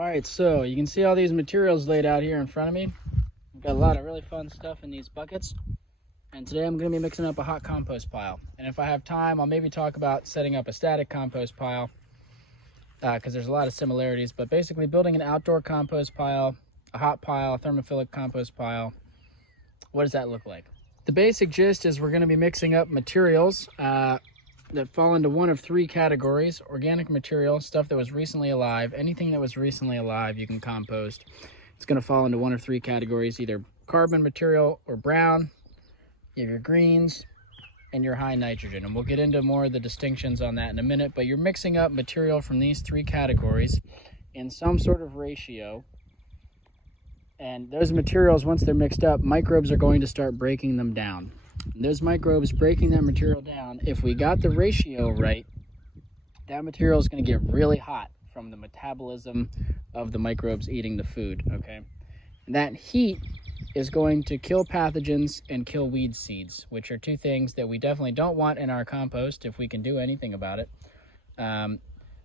All right, so you can see all these materials laid out here in front of me. I've got a lot of really fun stuff in these buckets. And today I'm going to be mixing up a hot compost pile. And if I have time, I'll maybe talk about setting up a static compost pile because there's a lot of similarities. But basically building an outdoor compost pile, a hot pile, a thermophilic compost pile, what does that look like? The basic gist is we're going to be mixing up materials that fall into one of three categories: organic material, stuff that was recently alive. Anything that was recently alive you can compost. It's going to fall into one of three categories: either carbon material or brown. You have your greens and your high nitrogen, and we'll get into more of the distinctions on that in a minute. But you're mixing up material from these three categories in some sort of ratio, and those materials, once they're mixed up, microbes are going to start breaking them down. And those microbes breaking that material down, if we got the ratio right, that material is going to get really hot from the metabolism of the microbes eating the food, okay? And that heat is going to kill pathogens and kill weed seeds, which are two things that we definitely don't want in our compost if we can do anything about it.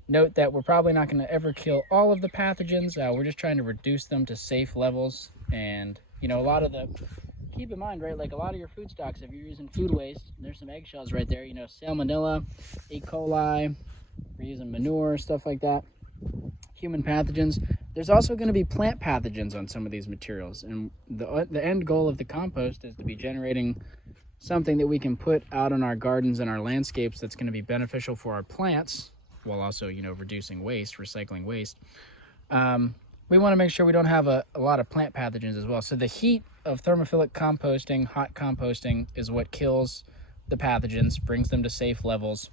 Note that we're probably not going to ever kill all of the pathogens. We're just trying to reduce them to safe levels. And, you know, keep in mind, right, like a lot of your food stocks, if you're using food waste, there's some eggshells right there, you know, salmonella, E. coli, we're using manure, stuff like that, human pathogens. There's also going to be plant pathogens on some of these materials, and the end goal of the compost is to be generating something that we can put out in our gardens and our landscapes that's going to be beneficial for our plants, while also, you know, reducing waste, recycling waste. We want to make sure we don't have a lot of plant pathogens as well. So the heat of thermophilic composting, hot composting, is what kills the pathogens, brings them to safe levels,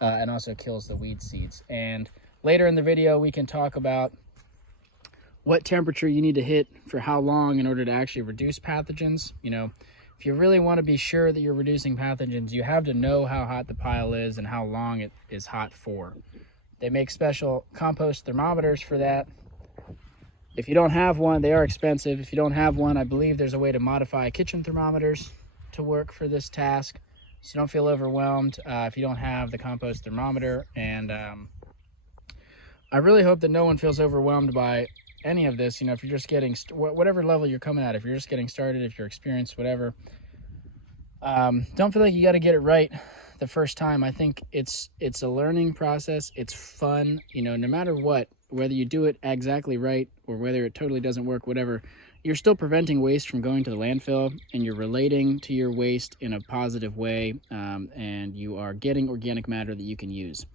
and also kills the weed seeds. And later in the video, we can talk about what temperature you need to hit for how long in order to actually reduce pathogens. You know, if you really want to be sure that you're reducing pathogens, you have to know how hot the pile is and how long it is hot for. They make special compost thermometers for that. If you don't have one, they are expensive. If you don't have one, I believe there's a way to modify kitchen thermometers to work for this task. So don't feel overwhelmed if you don't have the compost thermometer. And I really hope that no one feels overwhelmed by any of this. You know, if you're just getting, whatever level you're coming at, if you're just getting started, if you're experienced, whatever, don't feel like you got to get it right the first time. I think it's a learning process. It's fun, you know, no matter what, whether you do it exactly right or whether it totally doesn't work, whatever, you're still preventing waste from going to the landfill, and you're relating to your waste in a positive way, and you are getting organic matter that you can use.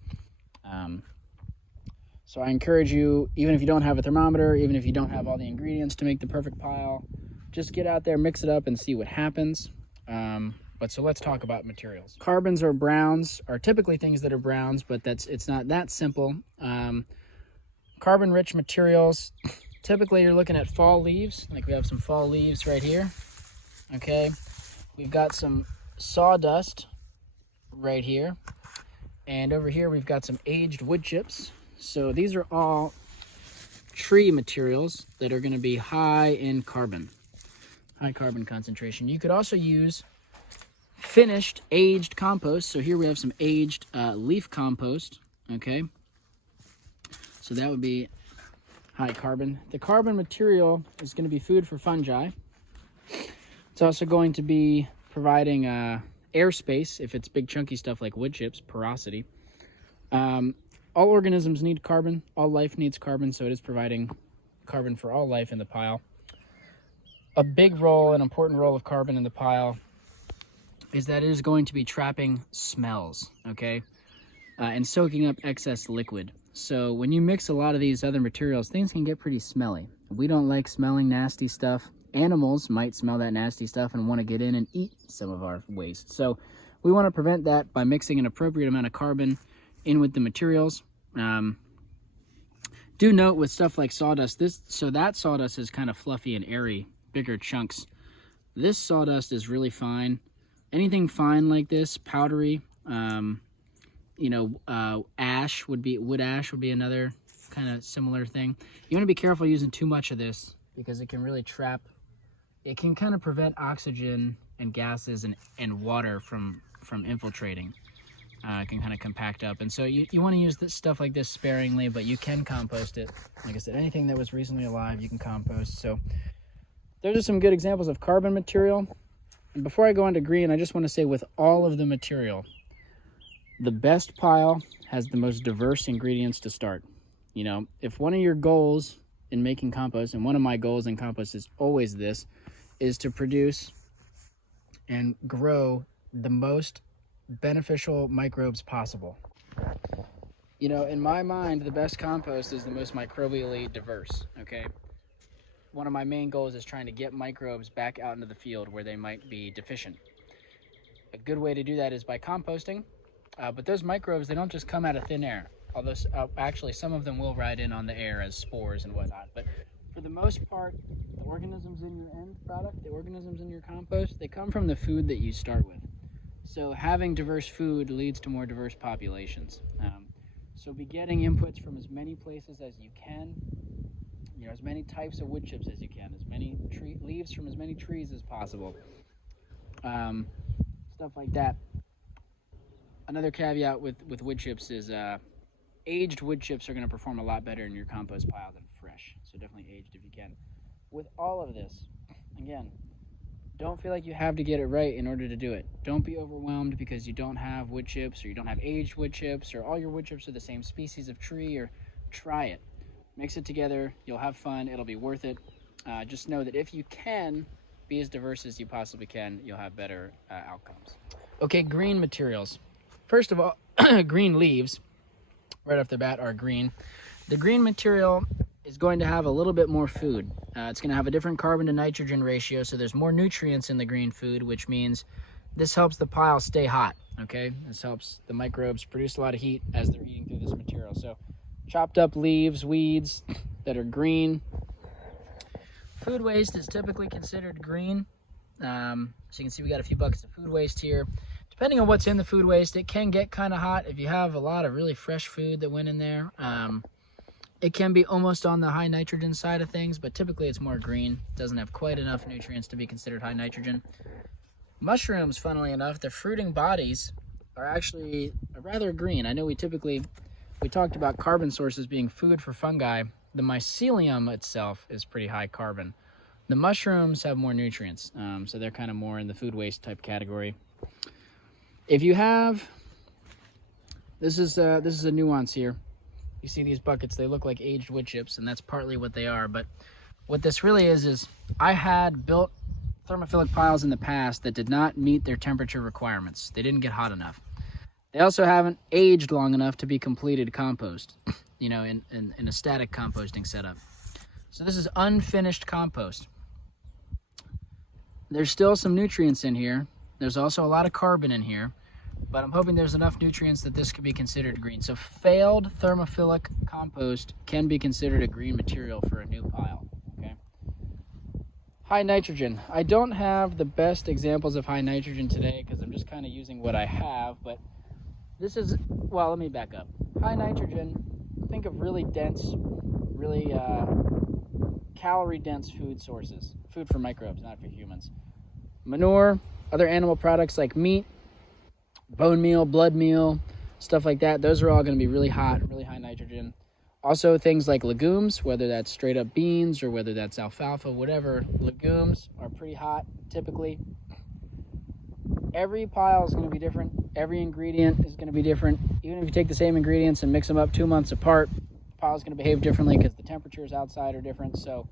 So I encourage you, even if you don't have a thermometer, even if you don't have all the ingredients to make the perfect pile, just get out there, mix it up, and see what happens. So let's talk about materials. Carbons or browns are typically things that are browns, but it's not that simple. Carbon-rich materials, typically you're looking at fall leaves. Like we have some fall leaves right here. Okay, we've got some sawdust right here, and over here we've got some aged wood chips. So these are all tree materials that are going to be high in carbon, high carbon concentration. You could also use finished aged compost. So here we have some aged leaf compost. Okay, so that would be high carbon. The carbon material is going to be food for fungi. It's also going to be providing airspace if it's big chunky stuff like wood chips, porosity. All organisms need carbon. All life needs carbon, so it is providing carbon for all life in the pile. A big role, an important role of carbon in the pile is that it is going to be trapping smells, okay? And soaking up excess liquid. So when you mix a lot of these other materials, things can get pretty smelly. We don't like smelling nasty stuff. Animals might smell that nasty stuff and want to get in and eat some of our waste. So we want to prevent that by mixing an appropriate amount of carbon in with the materials. Do note with stuff like sawdust, that sawdust is kind of fluffy and airy, bigger chunks. This sawdust is really fine. Anything fine like this, powdery, wood ash would be another kind of similar thing. You want to be careful using too much of this because it can really it can kind of prevent oxygen and gases and water from infiltrating. It can kind of compact up. And so you want to use this stuff like this sparingly, but you can compost it. Like I said, anything that was recently alive, you can compost. So those are some good examples of carbon material. And before I go on to green, I just want to say with all of the material, the best pile has the most diverse ingredients to start. You know, if one of your goals in making compost, and one of my goals in compost is always this, is to produce and grow the most beneficial microbes possible. You know, in my mind, the best compost is the most microbially diverse, okay? One of my main goals is trying to get microbes back out into the field where they might be deficient. A good way to do that is by composting, but those microbes, they don't just come out of thin air, although actually some of them will ride in on the air as spores and whatnot. But for the most part, the organisms in your end product, the organisms in your compost, they come from the food that you start with. So having diverse food leads to more diverse populations. So be getting inputs from as many places as you can, you know, as many types of wood chips as you can, as many leaves from as many trees as possible, stuff like that. Another caveat with wood chips is aged wood chips are going to perform a lot better in your compost pile than fresh. So definitely aged if you can. With all of this, again, don't feel like you have to get it right in order to do it. Don't be overwhelmed because you don't have wood chips or you don't have aged wood chips or all your wood chips are the same species of tree. Or try it. Mix it together. You'll have fun. It'll be worth it. Just know that if you can be as diverse as you possibly can, you'll have better outcomes. Okay, green materials. First of all, green leaves, right off the bat, are green. The green material is going to have a little bit more food. It's going to have a different carbon to nitrogen ratio, so there's more nutrients in the green food, which means this helps the pile stay hot, okay? This helps the microbes produce a lot of heat as they're eating through this material. So chopped up leaves, weeds that are green. Food waste is typically considered green. So you can see we got a few buckets of food waste here. Depending on what's in the food waste, it can get kind of hot. If you have a lot of really fresh food that went in there, it can be almost on the high nitrogen side of things, but typically it's more green. It doesn't have quite enough nutrients to be considered high nitrogen. Mushrooms, funnily enough, their fruiting bodies are actually rather green. I know we talked about carbon sources being food for fungi. The mycelium itself is pretty high carbon. The mushrooms have more nutrients, so they're kind of more in the food waste type category. If you have, this is a nuance here. You see these buckets, they look like aged wood chips, and that's partly what they are. But what this really is I had built thermophilic piles in the past that did not meet their temperature requirements. They didn't get hot enough. They also haven't aged long enough to be completed compost, you know, in a static composting setup. So this is unfinished compost. There's still some nutrients in here. There's also a lot of carbon in here, but I'm hoping there's enough nutrients that this could be considered green. So failed thermophilic compost can be considered a green material for a new pile, okay? High nitrogen. I don't have the best examples of high nitrogen today because I'm just kind of using what I have, but this is, well, let me back up. High nitrogen, think of really dense, really calorie-dense food sources. Food for microbes, not for humans. Manure, other animal products like meat, bone meal, blood meal, stuff like that. Those are all going to be really hot, really high nitrogen. Also things like legumes, whether that's straight up beans or whether that's alfalfa, whatever. Legumes are pretty hot typically. Every pile is going to be different. Every ingredient is going to be different. Even if you take the same ingredients and mix them up 2 months apart, the pile is going to behave differently because the temperatures outside are different. So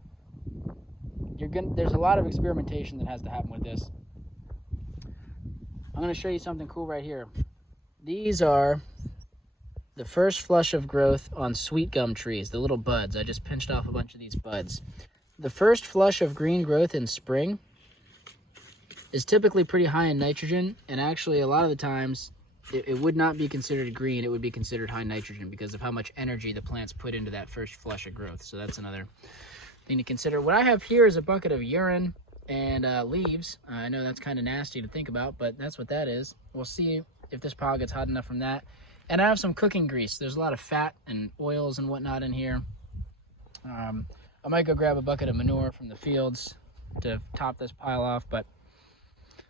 there's a lot of experimentation that has to happen with this. I'm going to show you something cool right here. These are the first flush of growth on sweet gum trees, the little buds. I just pinched off a bunch of these buds. The first flush of green growth in spring is typically pretty high in nitrogen, and actually a lot of the times it would not be considered green, it would be considered high nitrogen because of how much energy the plants put into that first flush of growth. So that's another thing to consider. What I have here is a bucket of urine and leaves. I know that's kind of nasty to think about, but that's what that is. We'll see if this pile gets hot enough from that. And I have some cooking grease. There's a lot of fat and oils and whatnot in here. I might go grab a bucket of manure from the fields to top this pile off, but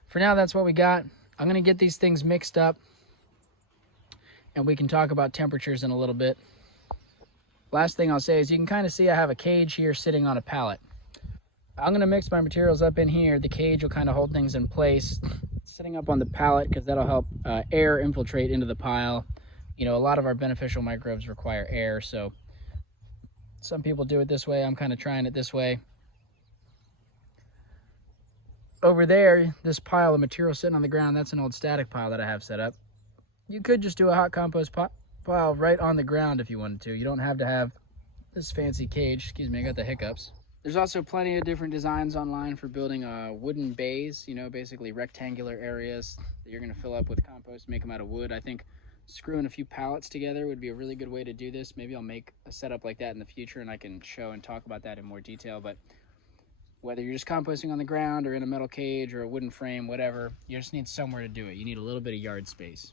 for now that's what we got. I'm gonna get these things mixed up and we can talk about temperatures in a little bit. Last thing I'll say is you can kind of see I have a cage here sitting on a pallet. I'm gonna mix my materials up in here. The cage will kind of hold things in place, sitting up on the pallet, because that'll help air infiltrate into the pile. You know, a lot of our beneficial microbes require air, so some people do it this way. I'm kind of trying it this way. Over there, this pile of material sitting on the ground, that's an old static pile that I have set up. You could just do a hot compost pile right on the ground if you wanted to. You don't have to have this fancy cage. Excuse me, I got the hiccups. There's also plenty of different designs online for building wooden bays, you know, basically rectangular areas that you're going to fill up with compost, make them out of wood. I think screwing a few pallets together would be a really good way to do this. Maybe I'll make a setup like that in the future, and I can show and talk about that in more detail. But whether you're just composting on the ground or in a metal cage or a wooden frame, whatever, you just need somewhere to do it. You need a little bit of yard space.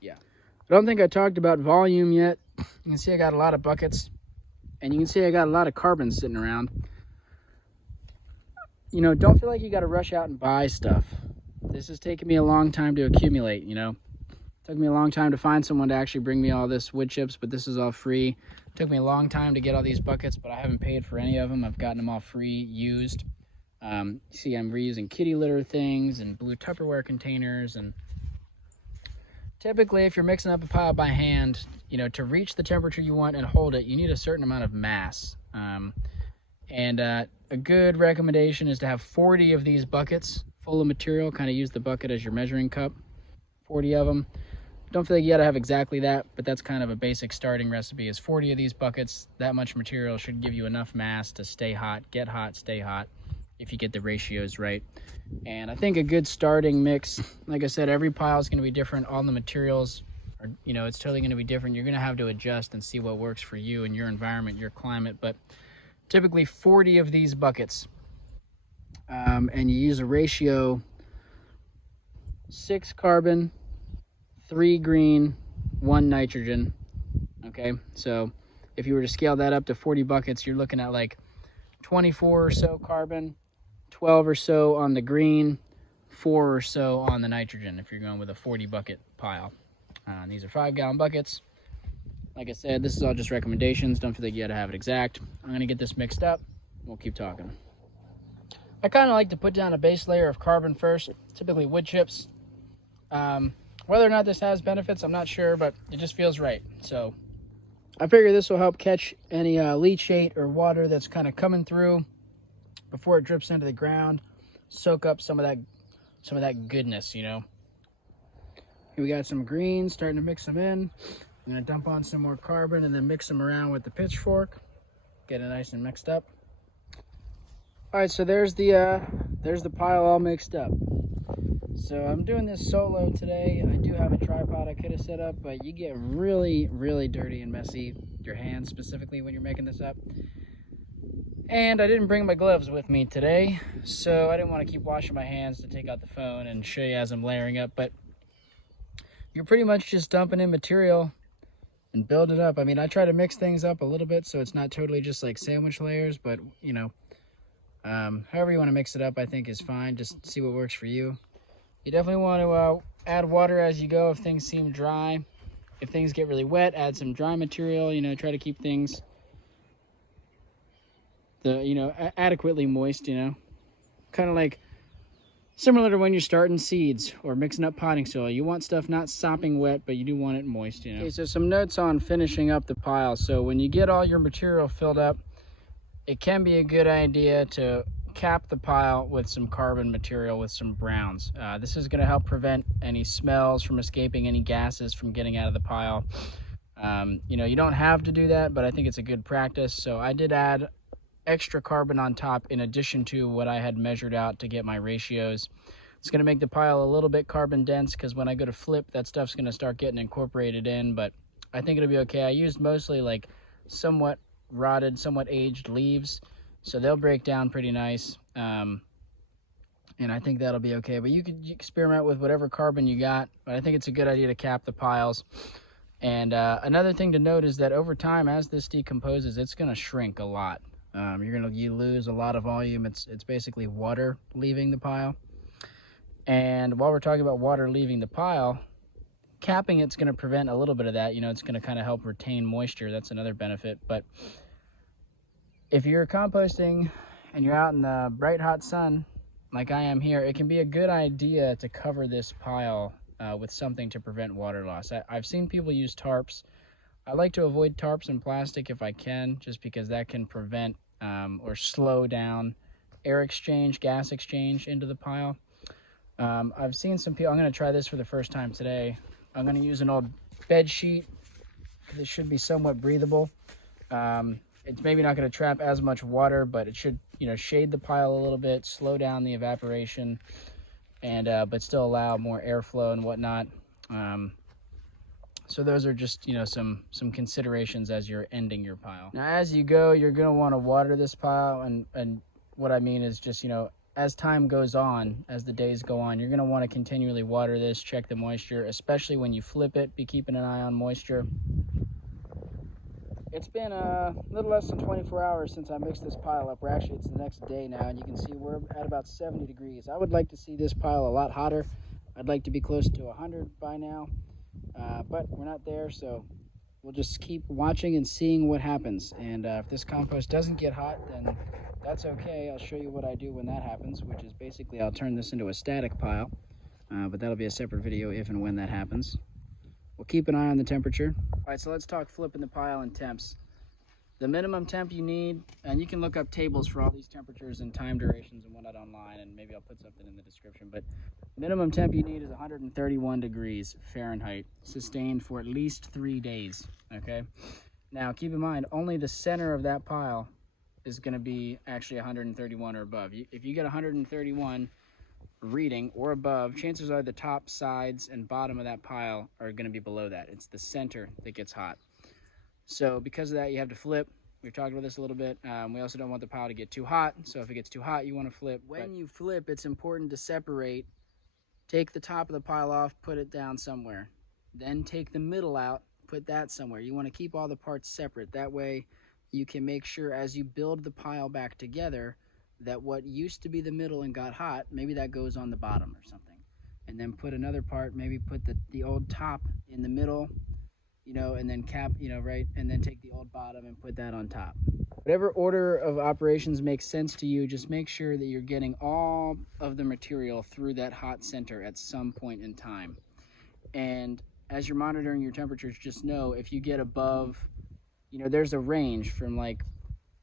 Yeah. I don't think I talked about volume yet. You can see I got a lot of buckets. And you can see I got a lot of carbon sitting around. You know, don't feel like you got to rush out and buy stuff. This has taken me a long time to accumulate, you know. It took me a long time to find someone to actually bring me all this wood chips, but this is all free. It took me a long time to get all these buckets, but I haven't paid for any of them. I've gotten them all free, used. You see I'm reusing kitty litter things and blue Tupperware containers. And typically, if you're mixing up a pile by hand, you know, to reach the temperature you want and hold it, you need a certain amount of mass. A good recommendation is to have 40 of these buckets full of material. Kind of use the bucket as your measuring cup. 40 of them. Don't feel like you gotta have exactly that, but that's kind of a basic starting recipe, is 40 of these buckets. That much material should give you enough mass to stay hot, stay hot, if you get the ratios right. And I think a good starting mix, like I said, every pile is going to be different. All the materials are, you know, it's totally going to be different. You're going to have to adjust and see what works for you and your environment, your climate. But typically 40 of these buckets, and you use a ratio 6 carbon, 3 green, 1 nitrogen. Okay, so if you were to scale that up to 40 buckets, you're looking at like 24 or so carbon, 12 or so on the green, 4 or so on the nitrogen if you're going with a 40 bucket pile. These are 5-gallon buckets. Like I said, this is all just recommendations. Don't feel like you gotta have it exact. I'm gonna get this mixed up. We'll keep talking. I kind of like to put down a base layer of carbon first, typically wood chips. Whether or not this has benefits, I'm not sure, but it just feels right. So I figure this will help catch any leachate or water that's kind of coming through before it drips into the ground, soak up some of that goodness, you know. Here we got some greens, starting to mix them in. I'm gonna dump on some more carbon and then mix them around with the pitchfork, get it nice and mixed up. All right, so there's the pile all mixed up. So I'm doing this solo today. I do have a tripod I could have set up, but you get really, really dirty and messy, your hands specifically, when you're making this up. And I didn't bring my gloves with me today, so I didn't want to keep washing my hands to take out the phone and show you as I'm layering up. But you're pretty much just dumping in material and building it up. I mean, I try to mix things up a little bit so it's not totally just like sandwich layers, but you know, however you want to mix it up, I think is fine. Just see what works for you. You definitely want to add water as you go if things seem dry. If things get really wet, add some dry material. You know, try to keep things adequately moist, you know. Kind of like similar to when you're starting seeds or mixing up potting soil. You want stuff not sopping wet, but you do want it moist, you know. Okay, so some notes on finishing up the pile. So when you get all your material filled up, it can be a good idea to cap the pile with some carbon material with some browns. This is going to help prevent any smells from escaping, any gases from getting out of the pile. You know, you don't have to do that, but I think it's a good practice. So I did add extra carbon on top in addition to what I had measured out to get my ratios. It's going to make the pile a little bit carbon dense because when I go to flip, that stuff's going to start getting incorporated in, but I think it'll be okay. I used mostly like somewhat rotted, somewhat aged leaves, so they'll break down pretty nice, and I think that'll be okay. But you could experiment with whatever carbon you got, but I think it's a good idea to cap the piles. And another thing to note is that over time, as this decomposes, it's going to shrink a lot. You lose a lot of volume. It's basically water leaving the pile. And while we're talking about water leaving the pile, capping it's going to prevent a little bit of that. You know, it's going to kind of help retain moisture. That's another benefit. But if you're composting and you're out in the bright hot sun like I am here, it can be a good idea to cover this pile with something to prevent water loss. I've seen people use tarps. I like to avoid tarps and plastic if I can, just because that can prevent or slow down air exchange, gas exchange into the pile. I've seen some people, I'm going to try this for the first time today. I'm going to use an old bed sheet. This should be somewhat breathable. It's maybe not going to trap as much water, but it should, you know, shade the pile a little bit, slow down the evaporation, and but still allow more airflow and whatnot. So those are just, you know, some considerations as you're ending your pile. Now, as you go, you're going to want to water this pile, and what I mean is just, you know, as time goes on, as the days go on, you're going to want to continually water this, check the moisture, especially when you flip it. Be keeping an eye on moisture. It's been a little less than 24 hours since I mixed this pile up. Actually, it's the next day now, and you can see we're at about 70 degrees. I would like to see this pile a lot hotter. I'd like to be close to 100 by now, but we're not there, so we'll just keep watching and seeing what happens. And if this compost doesn't get hot, then that's okay. I'll show you what I do when that happens, which is basically I'll turn this into a static pile, but that'll be a separate video if and when that happens. We'll keep an eye on the temperature. All right, so let's talk flipping the pile and temps. The minimum temp you need, and you can look up tables for all these temperatures and time durations and whatnot online, and maybe I'll put something in the description, but minimum temp you need is 131 degrees Fahrenheit, sustained for at least 3 days, okay? Now, keep in mind, only the center of that pile is gonna be actually 131 or above. If you get 131 reading or above, chances are the top, sides, and bottom of that pile are going to be below that. It's the center that gets hot. So because of that, you have to flip. We've talked about this a little bit. We also don't want the pile to get too hot. So if it gets too hot, you want to flip. When you flip, it's important to separate. Take the top of the pile off, put it down somewhere. Then take the middle out, put that somewhere. You want to keep all the parts separate. That way you can make sure as you build the pile back together that what used to be the middle and got hot, maybe that goes on the bottom or something. And then put another part, maybe put the old top in the middle, you know, and then cap, you know, right? And then take the old bottom and put that on top. Whatever order of operations makes sense to you, just make sure that you're getting all of the material through that hot center at some point in time. And as you're monitoring your temperatures, just know if you get above, you know, there's a range from like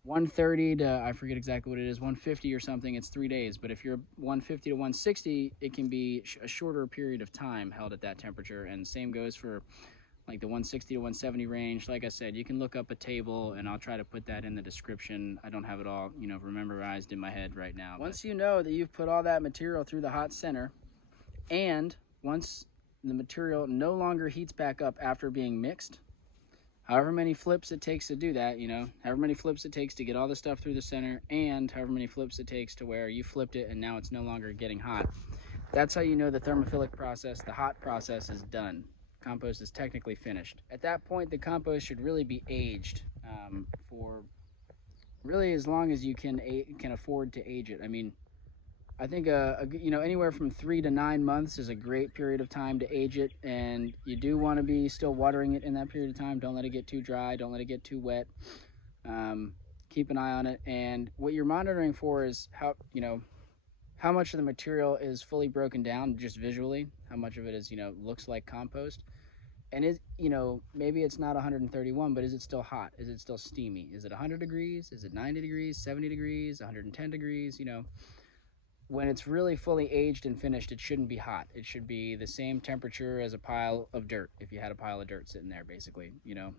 130 to, I forget exactly what it is, 150 or something, it's 3 days. But if you're 150 to 160, it can be a shorter period of time held at that temperature. And same goes for like the 160 to 170 range. Like I said, you can look up a table and I'll try to put that in the description. I don't have it all, you know, memorized in my head right now. Once you know that you've put all that material through the hot center, and once the material no longer heats back up after being mixed, however many flips it takes to do that, you know, however many flips it takes to get all the stuff through the center, and however many flips it takes to where you flipped it and now it's no longer getting hot. That's how you know the thermophilic process, the hot process, is done. Compost is technically finished. At that point, the compost should really be aged for really as long as you can afford to age it. I mean, I think you know, anywhere from 3 to 9 months is a great period of time to age it, and you do want to be still watering it in that period of time. Don't let it get too dry. Don't let it get too wet. Keep an eye on it, and what you're monitoring for is how, you know, how much of the material is fully broken down just visually. How much of it is, you know, looks like compost, and is, you know, maybe it's not 131, but is it still hot? Is it still steamy? Is it 100 degrees? Is it 90 degrees? 70 degrees? 110 degrees? You know. When it's really fully aged and finished, it shouldn't be hot. It should be the same temperature as a pile of dirt. If you had a pile of dirt sitting there, basically, you know,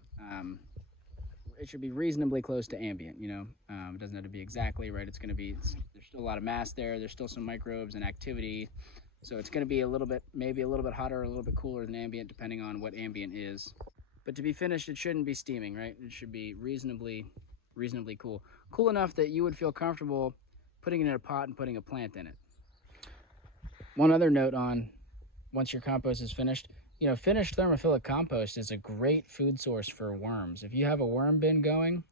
it should be reasonably close to ambient, you know. It doesn't have to be exactly right. It's going to be, there's still a lot of mass there. There's still some microbes and activity. So it's going to be a little bit, maybe a little bit hotter, a little bit cooler than ambient, depending on what ambient is. But to be finished, it shouldn't be steaming, right? It should be reasonably cool. Cool enough that you would feel comfortable putting it in a pot and putting a plant in it. One other note on once your compost is finished, you know, finished thermophilic compost is a great food source for worms. If you have a worm bin going,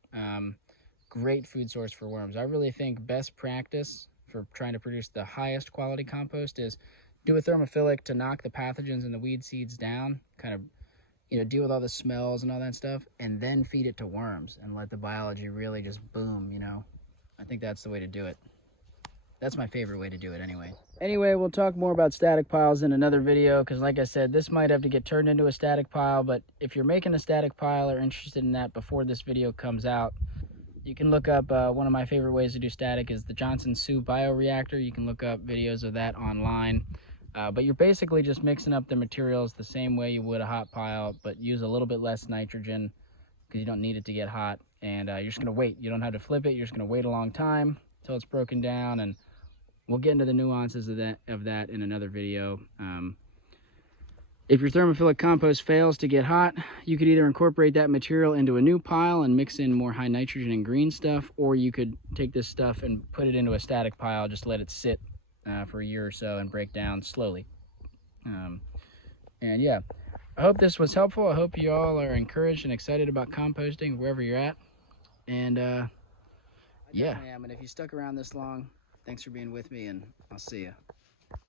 great food source for worms. I really think best practice for trying to produce the highest quality compost is do a thermophilic to knock the pathogens and the weed seeds down, kind of, you know, deal with all the smells and all that stuff, and then feed it to worms and let the biology really just boom, you know. I think that's the way to do it. That's my favorite way to do it anyway. Anyway, we'll talk more about static piles in another video, because like I said, this might have to get turned into a static pile, but if you're making a static pile or interested in that before this video comes out, you can look up, one of my favorite ways to do static is the Johnson Sioux bioreactor. You can look up videos of that online. But you're basically just mixing up the materials the same way you would a hot pile, but use a little bit less nitrogen because you don't need it to get hot. And you're just going to wait. You don't have to flip it. You're just going to wait a long time until it's broken down, and we'll get into the nuances of that in another video. If your thermophilic compost fails to get hot, you could either incorporate that material into a new pile and mix in more high nitrogen and green stuff, or you could take this stuff and put it into a static pile, just let it sit for a year or so and break down slowly. And yeah, I hope this was helpful. I hope you all are encouraged and excited about composting wherever you're at. And yeah. And if you stuck around this long, thanks for being with me, and I'll see you.